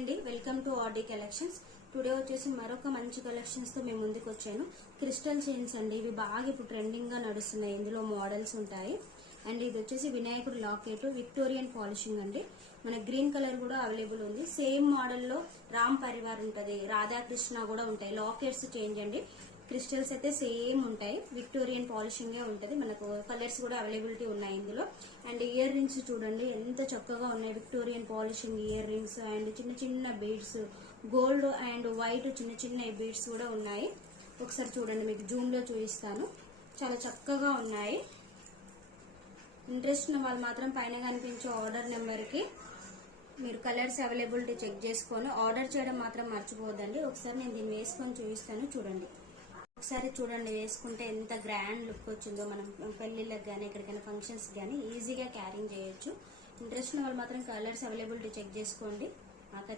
అండి welcome to RD collections. Today వచ్చేసి మరొక మంచి కలెక్షన్స్ తో మేము ముందుకు వచ్చాను. క్రిస్టల్ చైన్స్ అండి, ఇవి బాగా ఇప్పుడు ట్రెండింగ్ గా నడుస్తున్నాయి. ఇందులో మోడల్స్ ఉంటాయి. అండ్ ఇది వచ్చేసి వినాయకుడు లాకెట్ విక్టోరియన్ పాలిషింగ్ అండి. మన గ్రీన్ కలర్ కూడా అవైలబుల్ ఉంది. సేమ్ మోడల్ లో రామ్ పరివార్ ఉంటది, రాధాకృష్ణ కూడా ఉంటాయి. లాకెట్స్ చేంజ్ అండి, క్రిస్టల్స్ అయితే సేమ్ ఉంటాయి. విక్టోరియన్ పాలిషింగ్ ఉంటది. మనకు కలర్స్ కూడా అవైలబిలిటీ ఉన్నాయి ఇందులో. అండ్ ఇయర్ రింగ్స్ చూడండి ఎంత చక్కగా ఉన్నాయి. Victorian polishing ear rings and చిన్న చిన్న బీడ్స్, గోల్డ్ అండ్ వైట్ చిన్న చిన్న బీడ్స్ కూడా ఉన్నాయి. ఒకసారి చూడండి, మీకు జూమ్ లో చూపిస్తాను. చాలా చక్కగా ఉన్నాయి. ఇంట్రెస్ట్ ఉన్న వాళ్ళు మాత్రం పైన కనిపించే ఆర్డర్ నెంబర్ కి మీరు కలర్స్ అవైలబిలిటీ చెక్ చేసుకొని ఆర్డర్ చేయడం మాత్రం మర్చిపోవద్దండి. ఒకసారి నేను దీన్ని వేసుకొని చూపిస్తాను, చూడండి. ఒకసారి చూడండి, వేసుకుంటే ఎంత గ్రాండ్ లుక్ వచ్చిందో. మనం పెళ్లిళ్ళకి కానీ ఎక్కడికైనా ఫంక్షన్స్ కానీ ఈజీగా క్యారింగ్ చేయొచ్చు. ఇంట్రెస్ట్ ఉన్న వాళ్ళు మాత్రం కలర్స్ అవైలబిలిటీ చెక్ చేసుకోండి.